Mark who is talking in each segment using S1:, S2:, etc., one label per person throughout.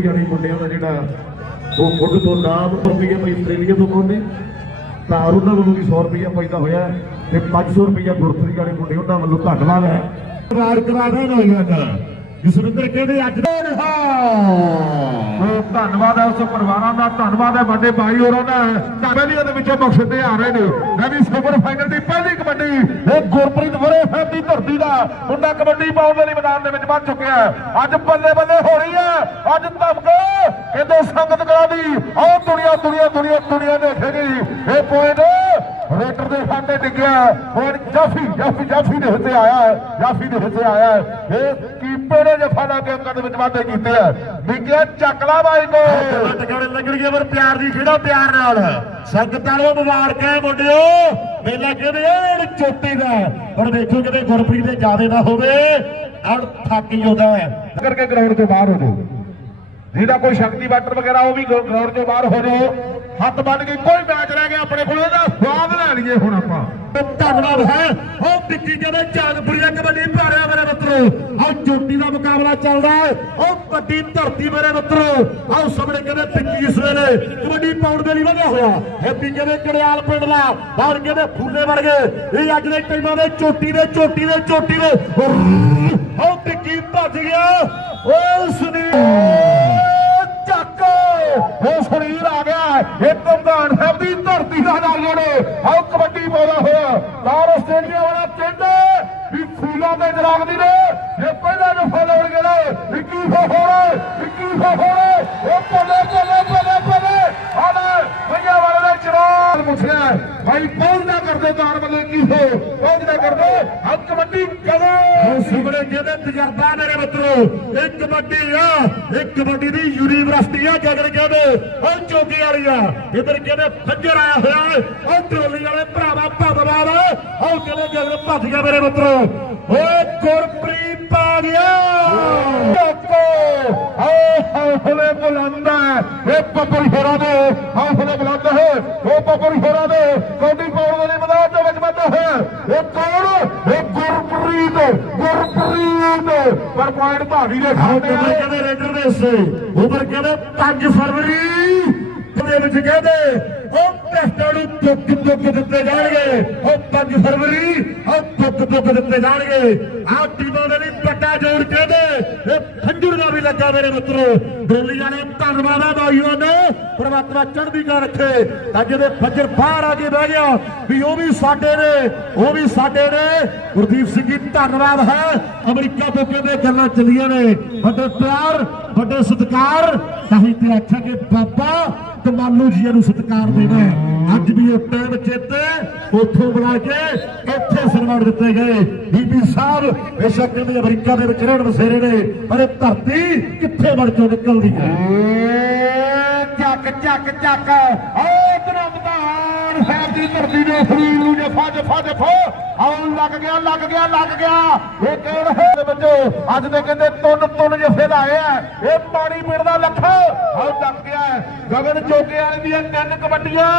S1: ਹਰਿਆਣੀ ਮੁੰਡਿਆਂ ਦਾ ਜਿਹੜਾ ਉਹ ਮੁੱਢ ਤੋਂ ਨਾਮ ਰੁਪਈਆ ਭਾਈ ਆਸਟ੍ਰੇਲੀਆ ਤੋਂ ਪਾਉਂਦੇ। ਤਾਂ ਉਹਨਾਂ ਵੱਲੋਂ ਵੀ 100 ਰੁਪਈਆ ਪੈਦਾ ਹੋਇਆ ਤੇ 500 ਰੁਪਈਆ ਗੁਰਪ੍ਰੀਤ ਵਾਲੇ ਮੁੰਡੇ ਉਹਨਾਂ ਵੱਲੋਂ ਧੰਨਵਾਦ ਹੈ।
S2: ਵਾਰ ਕਰਾ ਦੇ ਨੌਜਵਾਨ ਜਸਵਿੰਦਰ ਕਹਿੰਦੇ ਅੱਜ ਦਾ ਰਿਹਾ
S1: ਉਹ ਧੰਨਵਾਦ ਹੈ ਉਸ ਪਰਿਵਾਰਾਂ ਦਾ ਧੰਨਵਾਦ ਹੈ ਵੱਡੇ ਭਾਈ ਹੋਰਾਂ ਦਾ। ਤਾਂ ਪਹਿਲੀਆਂ ਦੇ ਵਿੱਚੋਂ ਬਖਸ਼ ਤੇ ਆ ਰਹੇ ਨੇ। ਮੈਂ ਵੀ ਸੁਪਰ ਫਾਈਨਲ ਦੀ ਪਹਿਲੀ ਇਹ ਗੁਰਪ੍ਰੀਤ ਵਰੇ ਸਾਹਿਬ ਦੀ ਧਰਤੀ ਦਾ ਮੁੰਡਾ ਕਬੱਡੀ ਪਾਉਣ ਦੇ ਲਈ ਮੈਦਾਨ ਦੇ ਵਿੱਚ ਵੱਧ ਚੁੱਕਿਆ ਅੱਜ ਬੱਲੇ ਬੱਲੇ ਹੋ ਰਹੀ ਹੈ। ਅੱਜ ਧਮਕ ਕਹਿੰਦੇ ਸੰਗਤ ਕਰਾ ਦੀ। ਆਹ ਦੁਨੀਆ ਦੁਨੀਆ ਦੁਨੀਆ ਦੁਨੀਆ ਦੇਖੇਗੀ। ਇਹ ਪੁਆਇੰਟ ਰੇਟਰ ਦੇ ਸਾਹਮਣੇ ਡਿੱਗਿਆ ਹੁਣ ਜਾਫੀ ਜਾਫੀ ਜਾਫੀ ਦੇ ਹਿੱਤੇ ਆਇਆ ਜਾਫੀ ਦੇ ਹਿੱਤੇ ਆਇਆ ਇਹ ਕੀਪਰ ਨੇ ਜਫਾ ਲਾ ਕੇ ਅੰਕਾਂ ਦੇ ਵਿੱਚ ਵਾਧੇ ਕੀਤੇ ਆ। ਵਿਕਿਆ ਚੱਕਲਾ ਬਾਈ ਕੋ
S2: ਟਿਕਾਣੇ ਲੱਗਣਗੇ, ਪਰ ਪਿਆਰ ਦੀ ਖੇਡਾ ਪਿਆਰ ਨਾਲ। ਸੰਗਤ ਵਾਲਿਓ, ਮੁਬਾਰਕਾਂ ਮੁੰਡਿਓ। ਮੇਲਾ ਕਹਿੰਦੇ ਏੜ ਚੋਟੀ ਦਾ? ਹੁਣ ਦੇਖੋ ਕਿਤੇ ਗੁਰਪ੍ਰੀਤ ਦੇ ਜਿਆਦੇ ਨਾ ਹੋਵੇ ਅੜ ਥੱਕ ਹੁੰਦਾ ਹੈ।
S1: ਕਰਕੇ ਗਰਾਊਂਡ ਤੋਂ ਬਾਹਰ ਹੋ ਜਾਓ। ਜਿਹਦਾ ਕੋਈ ਸ਼ਕਤੀ ਵਾਟਰ ਵਗੈਰਾ ਉਹ ਵੀ ਗਰਾਊਂਡ ਤੋਂ ਬਾਹਰ ਹੋ ਜਾਓ। ਹੱਥ ਬੰਨ ਕੇ ਕੋਈ ਮੈਚ ਰਹਿ ਗਿਆ ਆਪਣੇ ਕੋਲ ਉਹਦਾ ਸਵਾਦ ਲੈ ਲਈਏ ਹੁਣ ਆਪਾਂ।
S2: ਧੰਨਵਾਦ ਹੈ। ਉਹ ਟਿੱਕੀ ਕਹਿੰਦੇ ਜਾਗਪੁਰੀਆ ਕਬੱਡੀ ਭਾਰਿਆ ਮੇਰੇ ਦਾ ਮੁਕਾਬਲਾ ਚੱਲਦਾ ਹੈ। ਉਹ ਵੱਡੀ ਧਰਤੀ ਮੇਰੇ ਮਿੱਤਰੋ। ਆਹ ਸਾਹਮਣੇ ਕਹਿੰਦੇ ਟਿੱਕੀ ਇਸ ਵੇਲੇ ਕਬੱਡੀ ਪਾਉਣ ਦੇ ਲਈ ਵਧਿਆ ਹੋਇਆ। ਹੈਪੀ ਕਹਿੰਦੇ ਕੜਿਆਲ ਪਿੰਡ ਦਾ। ਬਾਹਰ ਕਹਿੰਦੇ ਫੁੱਲੇ ਵਰਗੇ। ਇਹ ਅੱਜ ਦੇ ਟਾਈਮਾਂ ਦੇ ਚੋਟੀ ਦੇ ਚੋਟੀ ਦੇ ਚੋਟੀ ਦੇ। ਉਹ ਟਿੱਕੀ ਭੱਜ ਗਿਆ। ਉਹ ਸੁਨੀਲ ਚੱਕ।
S1: ਉਹ ਸਰੀਰ ਆ ਗਿਆ। ਇਹ ਕੰਧਾਨ ਸਾਹਿਬ ਦੀ ਧਰਤੀ ਦਾ ਨਾਲੀਆਂ ਨੇ ਆਹ ਕਬੱਡੀ ਪਾਉਂਦਾ ਹੋਇਆ। ਤਾਰ ਆਸਟ੍ਰੇਲੀਆ ਵਾਲਾ ਕਹਿੰਦਾ ਵੀ ਫੂਲਾਂ ਨੇ। ਇਹ ਪਹਿਲਾ ਜਫਾ ਲਾਉਣਗੇ ਨੇ 2100 ਹੋਣਾ 2100 ਹੋਣਾ, ਉਹ ਬੱਲੇ ਬੱਲੇ ਬੱਲੇ ਬੱਲੇ ਆਲੇ ਭਈਆ ਵਾਲੇ ਨੇ ਚਰਾਲ ਮੁੱਛਿਆ ਭਾਈ ਪਹੁੰਚਦਾ ਕਰਦੇ ਤਾਰ ਬੱਲੇ 2100 ਪਹੁੰਚਦਾ ਕਰਦੇ ਆ ਕਬੱਡੀ ਕਦੋਂ
S2: ਸੁਬੜੇ ਜਿਹਦੇ ਤਜਰਬਾ ਮੇਰੇ ਮਿੱਤਰੋ, ਇਹ ਕਬੱਡੀ ਆ, ਇਹ ਕਬੱਡੀ ਦੀ ਯੂਨੀਵਰਸਿਟੀ ਆ ਜਗਰ ਕਹਿੰਦੇ, ਉਹ ਚੋਕੀ ਵਾਲੀ ਆ। ਇਧਰ ਕਹਿੰਦੇ ਫੱਜਰ ਆਇਆ ਹੋਇਆ ਉਹ ਟਰੋਲੀ ਵਾਲੇ ਭਰਾਵਾ ਭਗਵਾਨ ਉਹ ਕਹਿੰਦੇ ਜਗਰ ਭੱਜ ਗਿਆ ਮੇਰੇ ਮਿੱਤਰੋ, ਓਏ ਗੁਰਪ੍ਰੀਤ ਪਾ ਗਿਆ।
S1: ਹੌਸਲੇ ਬੁਲੰਦ ਹੈ। ਇਹ ਪੱਪਰ ਸ਼ੇਰਾਂ ਦੇ ਹੌਸਲੇ ਬੁਲੰਦ ਹੈ। ਉਹ ਪੱਪਰ ਸ਼ੇਰਾਂ ਦੇ ਕੌਡੀ ਪਾਉਣ ਦੇ ਮੈਦਾਨ ਦੇ ਵਿੱਚ ਵੱਧਾ ਹੈ। ਇਹ ਕੌਣ? ਇਹ ਗੁਰਪ੍ਰੀਤ ਗੁਰਪ੍ਰੀਤ। ਪਰ ਪੁਆਇੰਟ ਭਾਵੀ ਦੇ ਖਾਤੇ
S2: ਕਹਿੰਦੇ
S1: ਆ
S2: ਕਹਿੰਦੇ ਰੇਡਰ ਦੇ ਹਿੱਸੇ ਉਧਰ ਕਹਿੰਦੇ 5 ਫਰਵਰੀ। ਦੇ ਵਿੱਚ ਕਹਿੰਦੇ ਉਹ ਟੈਸਟਾਂ ਨੂੰ ਦੁੱਖ ਦੁੱਖ ਦਿੱਤੇ ਜਾਣਗੇ। ਉਹ 5 ਫਰਵਰੀ ਉਹ ਦੁੱਖ ਦੁੱਖ ਦਿੱਤੇ ਜਾਣਗੇ। ਆਹ ਟੀਮਾਂ ਦੇ ਲਈ ਪੱਟਾ ਜੋੜ ਕੇ ਦੇ ਇਹ ਫੰਜਰ ਦਾ ਵੀ ਲੱਗਾ ਮੇਰੇ ਮਿੱਤਰੋ। ਦਿੱਲੀ ਵਾਲੇ ਧੰਨਵਾਦ ਆ ਭਾਈਓ ਨੇ ਪ੍ਰਮਾਤਮਾ ਚੜ੍ਹਦੀ ਕਲਾ ਰੱਖੇ। ਤਾਂ ਜਿਹਦੇ ਫੱਜਰ ਬਾਹਰ ਆ ਕੇ ਬਹਿ ਗਿਆ। ਵੀ ਉਹ ਵੀ ਸਾਡੇ ਨੇ, ਉਹ ਵੀ ਸਾਡੇ ਨੇ। ਗੁਰਦੀਪ ਸਿੰਘ ਜੀ, ਧੰਨਵਾਦ ਹੈ। ਅਮਰੀਕਾ ਤੋਂ ਕਹਿੰਦੇ ਗੱਲਾਂ ਚੱਲੀਆਂ ਨੇ। ਵੱਡੇ ਪਿਆਰ, ਵੱਡੇ ਸਤਿਕਾਰ। ਤਾਂ ਹੀ ਤੇ ਆਖਿਆ ਕਿ ਬਾਬਾ ਕਮਾਲੂ ਜੀ ਨੂੰ ਸਤਿਕਾਰ ਦੇਣਾ ਅੱਜ ਵੀ ਉਹ ਟਾਈਮ ਚੇਤੇ ਉੱਥੋਂ ਬੁਲਾ ਕੇ ਇੱਥੇ ਸਨਮਾਨ ਦਿੱਤੇ ਗਏ। ਬੀਬੀ ਸਾਹਿਬ ਬੇਸ਼ੱਕ ਕਹਿੰਦੇ ਅਮਰੀਕਾ ਦੇ ਵਿੱਚ ਰਹਿਣ ਵਸੇਰੇ ਨੇ, ਪਰ ਇਹ ਧਰਤੀ ਕਿੱਥੇ ਵੜ ਚੋਂ ਨਿਕਲਦੀ ਹੈ?
S1: ਚੱਕ ਚੱਕ ਚੱਕ। ਓ ਸਾਹਿਬ ਦੀ ਧਰਤੀ ਦੇ ਸਰੀਰ ਨੂੰ ਜਫਾ ਜਫਾ ਜਫਾ ਆਉਣ ਲੱਗ ਗਿਆ ਲੱਗ ਗਿਆ ਲੱਗ ਗਿਆ। ਇਹ ਕੌਣ ਹੈ ਦੇ ਬੱਚੋ ਅੱਜ ਦੇ ਕਹਿੰਦੇ ਤੁੰਨ ਤੁੰਨ ਜਫੇ ਲਾਏ ਆ। ਇਹ ਪਾਣੀ ਪੀਣ ਦਾ ਲੱਖ। ਆਉ ਲੱਗ ਗਿਆ ਗਗਨ ਚੋਕੇ ਵਾਲੇ ਦੀਆਂ ਤਿੰਨ ਕਬੱਡੀਆਂ।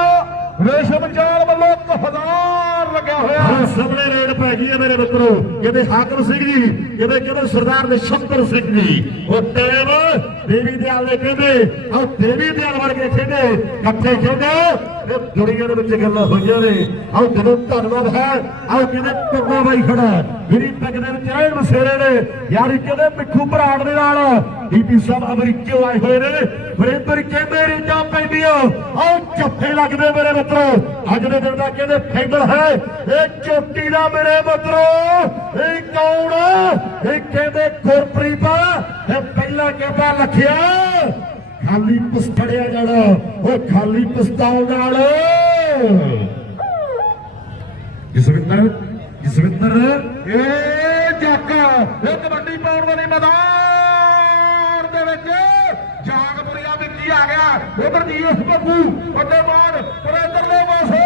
S1: ਰੇਸ਼ਮ ਚਾਲ ਵੱਲੋਂ 1000 ਲੱਗਿਆ ਹੋਇਆ।
S2: ਸਾਹਮਣੇ ਰੇਡ ਪੈ ਗਈ ਹੈ ਮੇਰੇ ਮਿੱਤਰੋ। ਕਹਿੰਦੇ ਹਾਕਮ ਸਿੰਘ ਜੀ, ਕਹਿੰਦੇ ਕਹਿੰਦੇ ਸਰਦਾਰ ਨਿਸ਼ੰਤਰ ਸਿੰਘ ਜੀ। ਉਹ ਟਾਈਮ ਦੇਵੀ ਦਿਆਲ ਦੇ ਕਹਿੰਦੇ, ਆਹ ਦੇਵੀ ਦਿਆਲ ਵਰਗੇ ਖੇਡੇ, ਇਕੱਠੇ ਖੇਡੇ। ਦੁਨੀਆ ਦੇ ਵਿੱਚ ਗੱਲਾਂ ਹੋਈਆਂ ਨੇ। ਆਹ ਜਦੋਂ ਧੰਨਵਾਦ ਹੈ ਆਹ ਕਹਿੰਦੇ ਪੰਗਾ ਬਾਈ ਖੜਾ ਮੇਰੀ ਪੱਗ ਦੇ ਵਿੱਚ ਰਹਿਣ ਵਸੇਰੇ ਨੇ। ਯਾਰੀ ਕਹਿੰਦੇ ਮਿੱਠੂ ਭਰਾੜ ਦੇ ਨਾਲ ਡੀਪੀ ਸਾਹਿਬ ਅਮਰੀਕਾ ਆਏ ਹੋਏ ਨੇ। ਵਰਿੰਦਰ ਕਹਿੰਦੇ ਰੀਜਾਂ ਪੈਂਦੀਆਂ। ਆਹ ਚੱਫੇ ਲੱਗਦੇ ਮੇਰੇ ਮਿੱਤਰੋ। ਅੱਜ ਦੇ ਦਿਨ ਦਾ ਕਹਿੰਦੇ ਫਾਈਨਲ ਹੈ? ਇਹ ਚੋਟੀ ਦਾ ਮੇਰੇ ਮਿੱਤਰੋ। ਇਹ ਕੌਣ ਇਹ ਕਹਿੰਦੇ ਗੁਰਪ੍ਰੀਤ ਇਹ ਪਹਿਲਾ ਕਹਿੰਦਾ ਲਖਿਆ ਖਾਲੀ ਪਿਸਤੜਿਆ ਜਾਣਾ। ਉਹ ਖਾਲੀ ਪਿਸਤੌਲ ਨਾਲ। ਜਸਵਿੰਦਰ ਜਸਵਿੰਦਰ
S1: ਏ ਜੱਕ, ਇਹ ਕਬੱਡੀ ਪਾਉਣ ਵਾਲੇ ਮੈਦਾਨ ਦੇ ਵਿੱਚ ਜਾਗਪੁਰੀਆ ਵਿੱਚ ਹੀ ਆ ਗਿਆ। ਉਧਰ ਜੀਐਸ ਬੱਬੂ, ਵੱਡੇ ਬਾਣ ਪਰ ਇਧਰਲੇ ਪਾਸੇ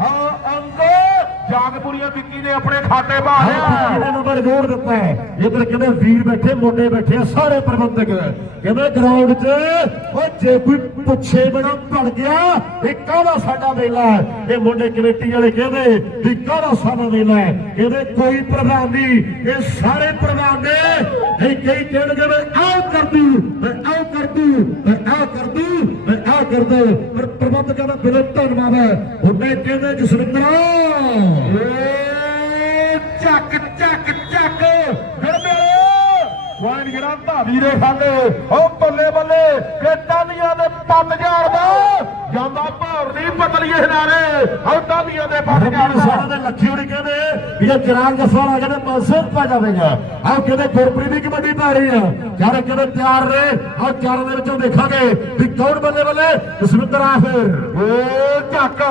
S1: ਹਾਂ ਅੰਕ ਜਾਗਪੁਰ ਜਾਗਪੁਰੀਆ ਵਿੱਕੀ ਨੇ ਆਪਣੇ ਖਾਤੇ ਪਾ
S2: ਆਹ
S1: ਲਿਆ
S2: ਇਹਨੇ ਦਿੱਤਾ ਹੈ। ਇਧਰ ਕਹਿੰਦੇ ਵੀਰ ਬੈਠੇ, ਮੁੰਡੇ ਬੈਠੇ ਸਾਰੇ ਪ੍ਰਬੰਧਕ। ਕਹਿੰਦੇ ਗਰਾਊਂਡ 'ਚ ਉਹ ਜੇ ਕੋਈ ਪੁੱਛੇ ਬਣਾ ਭੜ ਗਿਆ ਇਹ ਕਾਹਦਾ ਸਾਡਾ ਮੇਲਾ ਹੈ। ਇਹ ਮੁੰਡੇ ਕਮੇਟੀ ਵਾਲੇ ਕਹਿੰਦੇ ਵੀ ਕਾਹਦਾ ਸਾਡਾ ਮੇਲਾ ਹੈ। ਕਹਿੰਦੇ, ਕੋਈ ਪ੍ਰਧਾਨ ਨਹੀਂ, ਇਹ ਸਾਰੇ ਪ੍ਰਧਾਨ ਨੇ। ਇਹ ਕਈ ਕਹਿਣਗੇ, ਮੈਂ ਆਹ ਕਰ ਦੂੰ, ਮੈਂ ਆਹ ਕਰ ਦੂੰ, ਮੈਂ ਆਹ ਕਰ ਦੂੰ। ਮੈਂ ਆਹ ਕਰ ਦੂੰ ਪਰ ਪ੍ਰਬੰਧਕਾਂ ਦਾ ਦਿਲੋਂ ਧੰਨਵਾਦ ਹੈ। ਉਹਨੇ ਕਹਿੰਦੇ ਜਸਵਿੰਦਰਾ
S1: ਚੱਕ ਚੱਕ ਚੱਕ। ਗੜਬੇ ਵਾਇਨ ਗਿਰਾ ਧਾਵੀ ਦੇ ਖਾਂਦੇ ਉਹ ਬੱਲੇ ਬੱਲੇ ਕਿ ਟਾਲੀਆਂ ਦੇ ਪੱਤ ਝਾੜਦਾ ਜਾਂਦਾ ਭਾਰ ਨਹੀਂ ਪਤਲੀਏ ਨਾਰੇ ਉਹ ਟਾਲੀਆਂ ਦੇ ਪੱਤ
S2: ਸਾਰਾ
S1: ਝਾੜਦਾ
S2: ਦੇ ਲੱਖੀ ਹੋਣੀ ਕਹਿੰਦੇ ਵੀ ਇਹ ਚਿਰਾਗ ਜਸਵਾਲ ਕਹਿੰਦੇ 500 ਪਾ ਜਾਵੇਗਾ। ਆਹ ਕਹਿੰਦੇ ਗੁਰਪ੍ਰੀਤ ਦੀ ਕਬੱਡੀ ਪਾ ਰਹੀ ਆ। ਯਾਰ ਕਹਿੰਦੇ ਤਿਆਰ ਨੇ ਆਹ ਚਾਰਾਂ ਦੇ ਵਿੱਚੋਂ ਦੇਖਾਂਗੇ ਵੀ ਕੌਣ ਬੱਲੇ ਬੱਲੇ ਜਸਵਿੰਦਰ ਆ ਫਿਰ।
S1: ਓ ਚੱਕ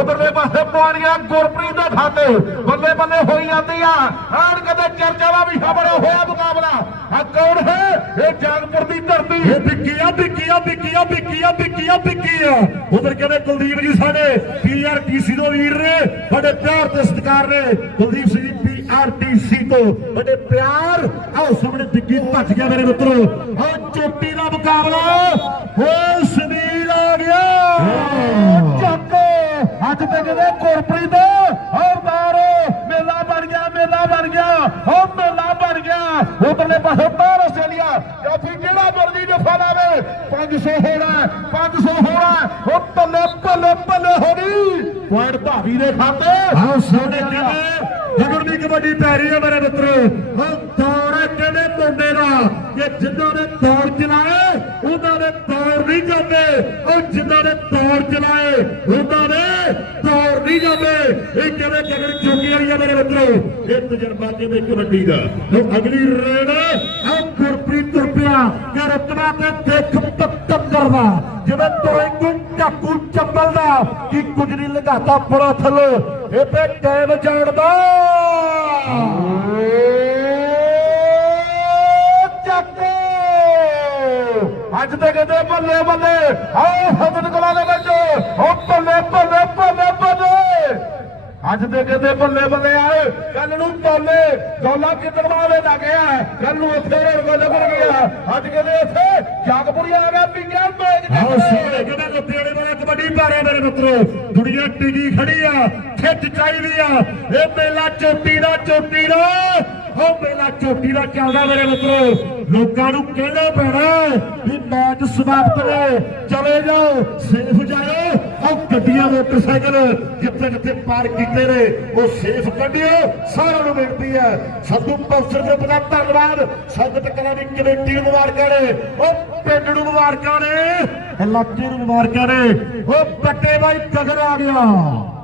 S1: ਉਧਰਲੇ ਪਾਸੇ ਪਾਣੀਆਂ ਗੁਰਪ੍ਰੀਤ ਦੇ ਖਾਤੇ। ਬੱਲੇ ਬੱਲੇ ਹੋਈ ਜਾਂਦੀ ਆ। ਆਣ ਕਦੇ ਚਰਚਾ ਦਾ ਵੀ ਖਬਰ ਹੋਇਆ ਮੁਕਾਬਲਾ। ਆ ਕੌਣ ਹੈ? ਇਹ ਜਾਗਪੁਰ ਦੀ ਧਰਤੀ।
S2: ਇਹ ਵਿੱਕੀ ਆ ਵਿੱਕੀ ਆ ਵਿੱਕੀ ਆ ਵਿੱਕੀ ਆ ਵਿੱਕੀ ਆ ਵਿੱਕੀ ਆ। ਉਧਰ ਕਹਿੰਦੇ ਕੁਲਦੀਪ ਜੀ ਸਾਡੇ ਪੀਆਰਟੀਸੀ ਤੋਂ ਵੀਰ ਨੇ ਬੜੇ ਪਿਆਰ ਤੇ ਸਤਿਕਾਰ ਨੇ। ਕੁਲਦੀਪ ਸਿੰਘ ਜੀ ਪੀਆਰਟੀਸੀ ਤੋਂ। ਬੜੇ ਪਿਆਰ ਆਓ ਸਾਹਮਣੇ ਵਿੱਕੀ ਭੱਜ ਗਿਆ ਮੇਰੇ ਮਿੱਤਰੋ। ਆਹ ਚੋਟੀ ਦਾ ਮੁਕਾਬਲਾ ਓ ਸਮੀਰ ਆ ਗਿਆ।
S1: ਚੱਕ ਅੱਜ ਤੇ ਕਿਤੇ ਗੁਰਪ੍ਰੀਤ ਹਰਦਾਰ ਮੇਲਾ ਬਣ ਗਿਆ ਮੇਲਾ ਬਣ ਗਿਆ ਹੋ ਮੇਲਾ ਬਣ ਗਿਆ ਉਧਰਲੇ ਪਾਸੇ ਬਾਹਰ ਆਸਟ੍ਰੇਲੀਆ ਜਾਂ ਫਿਰ ਜਿਹੜਾ ਮਰਜ਼ੀ ਜਫਾ ਲਾਵੇ 500 ਹੋਣਾ 500 ਹੋਣਾ ਉਹ ਬੱਲੇ ਬੱਲੇ ਬੱਲੇ ਹੋ ਗਈ ਪੁਆਇੰਟ ਧਾਵੀ ਦੇ ਖਾਤੇ
S2: ਆਓ ਸਾਹਮਣੇ ਕਹਿੰਦੇ ਜਗਰ ਦੀ ਕਬੱਡੀ ਪੈ ਰਹੀ ਹੈ ਮੇਰੇ ਮਿੱਤਰੋ ਉਹ ਦੌੜ ਹੈ ਕਹਿੰਦੇ ਮੁੰਡੇ ਦਾ ਕਿ ਜਿਨ੍ਹਾਂ ਨੇ ਦੌੜ ਚਲਾਏ ਉਹਨਾਂ ਦੇ ਦੌੜ ਨਹੀਂ ਜਾਂਦੇ ਉਹ ਜਿਨ੍ਹਾਂ ਨੇ ਦੌੜ ਚਲਾਏ ਉਹਨਾਂ ਦੇ ਦੌੜ ਨਹੀਂ ਜਾਂਦੇ ਇਹ ਕਹਿੰਦੇ ਜਗਰ ਚੁੱਕੀ ਵਾਲੀ ਹੈ ਮੇਰੇ ਮਿੱਤਰੋ ਇਹ ਤਜਰਬਾ ਕਹਿੰਦੇ ਕਬੱਡੀ ਦਾ? ਉਹ ਅਗਲੀ ਰੇਡ ਆ ਗੁਰਪ੍ਰੀਤ ਤੁਰ ਕਿ ਰਤਨਾ ਤੇ ਦੇਖ ਪੱਤਰ ਦਾ ਜਿਵੇਂ ਤੁਰੇਂਗੂ ਟਾਕੂ ਚੰਬਲ ਦਾ ਕੀ ਕੁਝ ਨਹੀਂ ਲਗਾਤਾ ਪੁਰਾ ਥੱਲੇ। ਇਹ ਤੇ ਟਾਈਮ ਜਾਣਦਾ।
S1: ਅੱਜ ਤੇ ਕਹਿੰਦੇ ਬੱਲੇ ਬੱਲੇ, ਆਓ ਹਮਦ ਕਲਾ ਦੇ ਵਿੱਚ ਉਹ ਬੱਲੇ ਬੱਲੇ ਬੱਲੇ ਬੱਲੇ। ਅੱਜ ਤੇ ਕਹਿੰਦੇ ਬੱਲੇ ਬੱਲੇ ਆਏ ਕੱਲ ਨੂੰ ਤੋਲੇ ਦੌਲਾ ਕਿੱਧਰ ਮਾਰੇ ਲੱਗੇ ਆ ਕੱਲ ਨੂੰ ਉੱਥੇ ਰੋੜ ਲੱਗਣ ਗਿਆ ਅੱਜ ਕਹਿੰਦੇ ਇੱਥੇ ਜਗਪੁਰੀ ਆ ਗਿਆ ਪਿੰਗਿਆ ਮੇਜ
S2: ਆਓ ਸਾਰੇ ਕਿਹੜਾ ਕੁੱਤੇ ਵਾਲੇ ਵਾਲਾ ਕਬੱਡੀ ਪਾ ਰਿਹਾ ਮੇਰੇ ਮਿੱਤਰੋ। ਦੁਨੀਆ ਟਿਕੀ ਖੜੀ ਆ ਖਿੱਚ ਚਾਹੀਦੀ ਆ। ਇਹ ਮੇਲਾ ਚੋਟੀ ਦਾ ਚੋਟੀ ਦਾ। ਉਹ ਮੇਲਾ ਚੋਟੀ ਦਾ ਚੱਲਦਾ ਮੇਰੇ ਮਿੱਤਰੋ। ਲੋਕਾਂ ਨੂੰ ਕਹਿਣਾ ਪੈਣਾ ਵੀ ਮੈਚ ਸਮਾਪਤ ਨੇ ਚਲੇ ਜਾਓ ਸੇਫ ਜਾਓ ਉਹ ਗੱਡੀਆਂ ਮੋਟਰਸਾਈਕਲ ਜਿੱਥੇ ਜਿੱਥੇ ਪਾਰਕ ਕੀਤੇ ਨੇ, ਉਹ ਸੇਫ ਕੱਢਿਓ, ਸਾਰਿਆਂ ਨੂੰ ਬੇਨਤੀ ਹੈ। ਸਾਧੂ ਪੌਸਰ ਦੇ ਬੜਾ ਧੰਨਵਾਦ। ਸੰਗਤ ਕਲਾ ਦੀ ਕਮੇਟੀ ਨੂੰ ਮੁਬਾਰਕਾਂ ਨੇ। ਉਹ ਪਿੰਡ ਨੂੰ ਮੁਬਾਰਕਾਂ ਨੇ, ਇਲਾਕੇ ਨੂੰ ਮੁਬਾਰਕਾਂ ਨੇ। ਉਹ ਬੱਟੇ ਬਾਈ ਕਦਰ ਆ ਗਿਆ।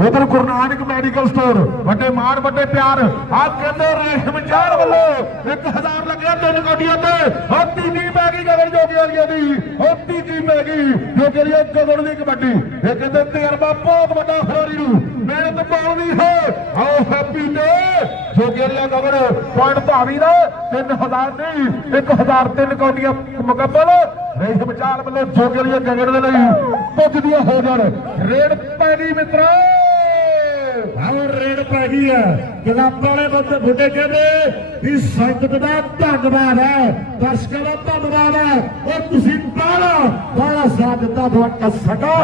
S1: ਉਧਰ ਗੁਰੂ ਨਾਨਕ ਮੈਡੀਕਲ ਸਟੋਰ, ਵੱਡੇ ਮਾਣ, ਵੱਡੇ ਪਿਆਰ ਆ ਕਹਿੰਦੇ ਰੇਸ਼ਮ ਚਾਰ ਵੱਲੋਂ 1000 ਲੱਗਿਆ ਤਿੰਨ ਕੋਟੀਆਂ ਤੇ। ਉਹ ਤੀਜੀ ਪੈ ਗਈ ਗਗਨ ਜੋਗੀ ਵਾਲੀਆਂ ਦੀ ਉਹ ਤੀਜੀ ਪੈ ਗਈ ਜੋ ਕਰੀਏ ਗਗਨ ਦੀ ਕਬੱਡੀ। ਇਹ ਕਹਿੰਦੇ ਤਜਰਬਾ ਬਹੁਤ ਵੱਡਾ ਖਿਡਾਰੀ ਨੂੰ, ਮਿਹਨਤ ਪਾਉਣੀ ਹੈ। ਆਓ ਹੈਪੀ ਡੇ ਜੋਗੀ ਵਾਲੀਆਂ ਗਗਨ, ਪੁਆਇੰਟ ਭਾਵੀ ਦਾ 3000 ਨਹੀਂ 1000 ਤਿੰਨ ਕੋਟੀਆਂ ਮੁਕੰਮਲ। ਰੇਸ਼ਮ ਚਾਰ ਵੱਲੋਂ ਜੋਗੀ ਵਾਲੀਆਂ ਗਗਨ ਦੇ ਲਈ ਪੁੱਜਦੀਆਂ ਹੋ ਜਾਣ ਰੇਡ ਪੈ ਗਈ
S2: ਆਹ ਰੇਡ ਪੈ ਗਈ ਹੈ। ਗੁਲਾਬ ਵਾਲੇ ਬੰਦੇ ਬੁੱਢੇ ਕਹਿੰਦੇ ਵੀ ਸੰਗਤ ਦਾ ਧੰਨਵਾਦ ਹੈ। ਦਰਸ਼ਕਾਂ ਦਾ ਧੰਨਵਾਦ ਹੈ। ਔਰ ਤੁਸੀਂ ਬਾਹਲਾ ਬਾਹਲਾ ਸਾਥ ਦਿੱਤਾ ਤੁਹਾਡਾ ਸਾਡਾ।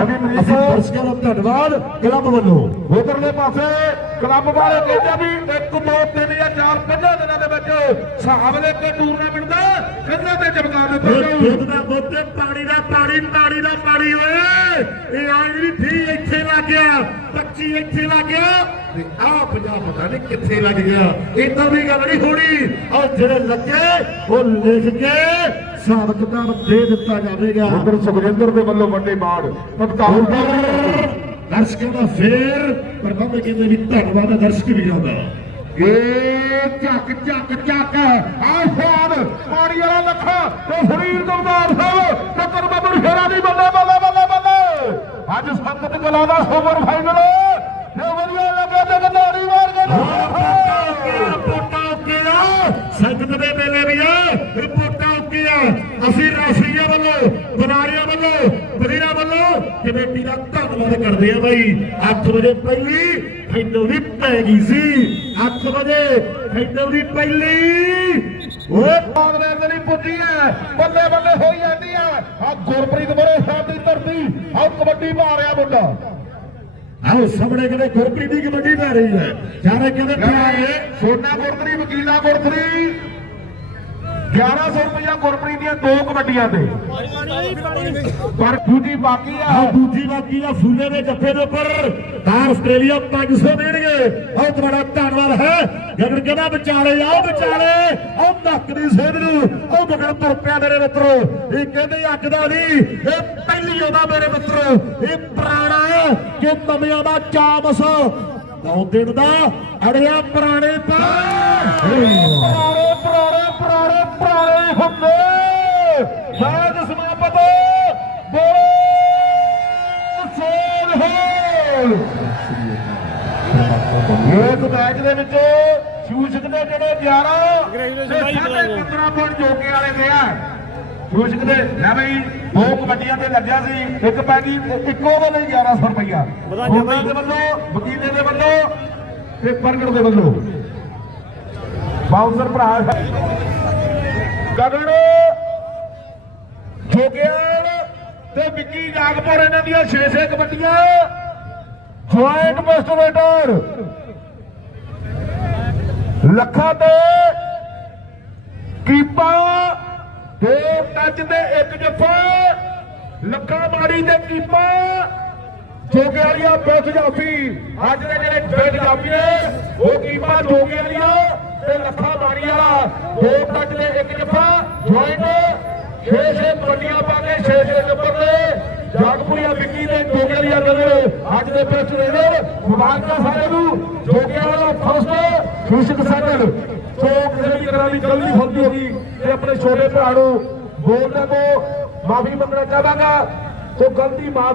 S2: ਅਸੀਂ ਦਰਸ਼ਕਾਂ ਦਾ ਧੰਨਵਾਦ ਕਲੱਬ ਵੱਲੋਂ।
S1: ਉਧਰਲੇ ਪਾਸੇ ਕਲੱਬ ਵਾਲੇ ਕਹਿੰਦੇ ਵੀ 1 2 3 ਜਾਂ 4 ਪੰਜਾਂ ਦਿਨਾਂ ਦੇ ਵਿੱਚ ਹਿਸਾਬ ਦੇ ਕੇ ਟੂਰਨਾਮੈਂਟ ਦਾ ਕੰਨਾਂ ਤੇ ਚਮਕਾ ਦਿੱਤਾ
S2: ਇਹ
S1: ਜਾਊ।
S2: ਦੁੱਧ ਦਾ ਦੁੱਧ ਤੇ ਪਾਣੀ ਦਾ ਪਾਣੀ ਪਾਣੀ ਦਾ ਪਾਣੀ ਓਏ। ਇਹ ਆਈ ਵੀ ਠੀਕ ਇੱਥੇ ਲੱਗ ਗਿਆ 25 ਇੱਥੇ ਲੱਗ ਗਿਆ। ਤੇ ਆਹ 50 ਪਤਾ ਨਹੀਂ ਕਿੱਥੇ ਲੱਗ ਗਿਆ। ਇਦਾਂ ਦੀ ਗੱਲ ਨਹੀਂ ਹੋਣੀ। ਔਰ ਜਿਹੜੇ ਲੱਗੇ ਉਹ ਲਿਖ ਕੇ ਹਿਸਾਬ ਕਿਤਾਬ ਦੇ ਦਿੱਤਾ ਜਾਵੇਗਾ।
S1: ਉਧਰ ਸੁਖਜਿੰਦਰ ਦੇ ਵੱਲੋਂ ਵੱਡੇ ਬਾੜ ਕਪਤਾਨ
S2: ਦਰਸ਼ਕਾਂ ਦਾ ਫੇਰ ਪ੍ਰਬੰਧਕ ਕਹਿੰਦੇ ਵੀ ਧੰਨਵਾਦ ਦਰਸ਼ਕ ਵੀ ਜਾਂਦਾ
S1: ਏ ਚੱਕ ਚੱਕ ਚੱਕ ਆ ਸ਼ਾਨ ਪਾਣੀ ਵਾਲਾ ਲੱਖਾ ਤੇ ਸਰੀਰ ਦਮਦਾਰ ਸਾਹਿਬ ਟੱਕਰ ਬੱਬਰ ਸ਼ੇਰਾ ਦੀ ਬੱਲੇ ਬੱਲੇ ਬੱਲੇ ਬੱਲੇ। ਅੱਜ ਸੰਗਤ ਕਲਾ ਦਾ ਸੁਪਰ ਫਾਈਨਲ ਇਹ ਵਧੀਆ ਲੱਗਾ ਤੇ ਗੰਦਾਰੀ ਮਾਰ ਕੇ
S2: ਰਿਪੋਰਟਾਂ ਓਕੇ ਸੰਗਤ ਦੇ ਮੇਲੇ ਵੀ ਆ, ਰਿਪੋਰਟਾਂ ਓਕੇ ਅਸੀਂ ਰਾਸ਼ੀਆਂ ਵੱਲੋਂ, ਬਨਾਰੀਆ ਵੱਲੋਂ ਬਦੀਰਾ ਵੱਲੋਂ, ਕਮੇਟੀ ਦਾ ਧੰਨਵਾਦ ਕਰਦੇ ਆ ਬਾਈ। 8 ਵਜੇ ਪਹਿਲੀ ਫਾਈਨਲ ਦੀ ਪੈ ਗਈ ਸੀ। 8 ਵਜੇ ਫਾਈਨਲ ਦੀ ਪਹਿਲੀ ਓਏ
S1: ਬਾਗਲੈਂਡ ਦੇ ਲਈ ਪੁੱਜੀ ਹੈ ਬੱਲੇ ਬੱਲੇ ਹੋਈ ਜਾਂਦੀ ਹੈ ਆ ਗੁਰਪ੍ਰੀਤ ਬਰੇ ਸਾਹਿਬ ਦੀ ਧਰਤੀ। ਆ ਕਬੱਡੀ ਪਾ ਰਿਹਾ ਮੁੰਡਾ।
S2: ਆਓ ਸਾਹਮਣੇ ਕਹਿੰਦੇ ਗੁਰਪ੍ਰੀਤ ਦੀ ਕਬੱਡੀ ਪੈ ਰਹੀ ਹੈ ਚਾਰੇ ਕਹਿੰਦੇ ਪਿਆਰੇ।
S1: ਸੋਨਾ ਗੁਰਪ੍ਰੀਤ, ਵਕੀਲਾ ਗੁਰਪ੍ਰੀਤ। 1100 ਰੁਪਇਆ ਗੁਰਪ੍ਰੀਤ ਦੀਆਂ ਦੋ ਕਬੱਡੀਆਂ ਤੇ। ਪਰ ਦੂਜੀ ਬਾਕੀ
S2: ਆ।
S1: ਆ
S2: ਦੂਜੀ ਬਾਕੀ ਦਾ ਫੁੱਲੇ ਦੇ ਜੱਫੇ ਦੇ ਉੱਪਰ। ਤਾਂ ਆਸਟ੍ਰੇਲੀਆ 500 ਦੇਣਗੇ। ਬਹੁਤ ਬੜਾ ਧੰਨਵਾਦ ਹੈ। ਗਗਨ ਕਹਿੰਦਾ ਵਿਚਾਲੇ ਆਓ ਵਿਚਾਲੇ। ਉਹ ਨੱਕ ਦੀ ਸੇਧ ਨੂੰ। ਉਹ ਗਗਨ ਤੁਰ ਪਿਆ ਮੇਰੇ ਮਿੱਤਰੋ। ਇਹ ਕਹਿੰਦੇ ਅੱਜ ਦਾ ਨਹੀਂ ਇਹ ਪਹਿਲੀ ਉਹਦਾ ਮੇਰੇ ਮਿੱਤਰੋ। ਇਹ ਪੁਰਾਣਾ ਕਿ ਨਵਿਆਂ ਦਾ ਚਾਮਸ ਦਿਨ ਦਾ ਅੜਿਆ ਪੁਰਾਣੇ ਪਰ
S1: ਹੁੰਦੇ। ਮੈਚ ਸਮਾਪਤ। ਬੋਲ ਸੋਲ ਹੋਲ ਇਸ ਮੈਚ ਦੇ ਵਿੱਚ ਸ਼ੂਸ਼ਕ ਦੇ ਜਿਹੜੇ 11 ਤੇ ਸਾਢੇ 15 ਪੁਆਇੰਟ ਜੋਗੇ ਵਾਲੇ ਦੇ ਆ। ਸ਼ੂਸ਼ਕ ਦੇ ਲੈ ਬਈ ਦੋ ਕਬੱਡੀਆਂ ਤੇ ਲੱਗਿਆ ਸੀ। ਇੱਕ ਪੈ ਗਈ ਇੱਕੋ ਦੇ ਲਈ 1100 ਰੁਪਇਆ ਉਹਨਾਂ ਦੇ ਵੱਲੋਂ ਵਕੀਲੇ ਦੇ ਵੱਲੋਂ ਤੇ ਪ੍ਰਗਟ ਦੇ ਵੱਲੋਂ। ਬਾਉਂਸਰ ਭਰਾ ਗਗਨ ਜੋਗਿਆਲ ਤੇ ਵਿੱਕੀ ਜਾਗਪੁਰ, ਇਹਨਾਂ ਦੀਆਂ 6-6 ਕਬੱਡੀਆਂ। ਜੁਆਇੰਟ ਮਾਸਟਰੇਟਰ ਲੱਖਾਂ ਤੇ ਕੀਪਾ ਦੋ ਟੱਚ ਤੇ ਇੱਕ ਜੱਫਾ, ਲੱਖਾਂ ਮਾਰੀ ਤੇ ਕੀਪਾ। ਜੋਗੇ ਵਾਲੀਆਂ ਬੈਠ ਜਾਫੀ। ਅੱਜ ਦੇ ਜਿਹੜੇ ਬੈਠ ਜਾਫੀ ਨੇ ਉਹ ਕੀਪਾ ਜੋਗੇ ਵਾਲੀਆ ਤੇ ਲੱਖਾਂ ਮਾਰੀ ਵਾਲਾ ਦੋ ਟੱਚ ਤੇ ਇੱਕ ਜੱਫਾ ਜੁਆਇੰਟ ਛੇ ਛੇ ਕਬੱਡੀਆਂ ਪਾ ਕੇ ਛੇ ਛੇ ਨੰਬਰ ਤੇ ਜਾਗਪੁਰੀਆ ਵਿੱਕੀ ਦੇ ਜੋਗੇ ਅੱਜ ਦੇ ਬੈਠ ਰੇਡਰ ਮੁਬਾਰਕਾਂ ਸਾਰਿਆਂ ਨੂੰ ਜੋਗੇ ਵਾਲਾ ਫਸਟ ਖੁਸ਼ਕ ਸੈਕੰਡ ਸੋ ਕਿਸੇ ਵੀ ਦੀ ਗਲਤੀ ਹੁੰਦੀ ਹੋਈ ਤੇ ਆਪਣੇ ਛੋਟੇ ਭਰਾ ਨੂੰ ਬੋਲਦੇ ਕੋ ਮਾਫੀ ਮੰਗਣਾ ਚਾਹਾਂਗਾ ਸੋ ਗਲਤੀ ਮਾਫ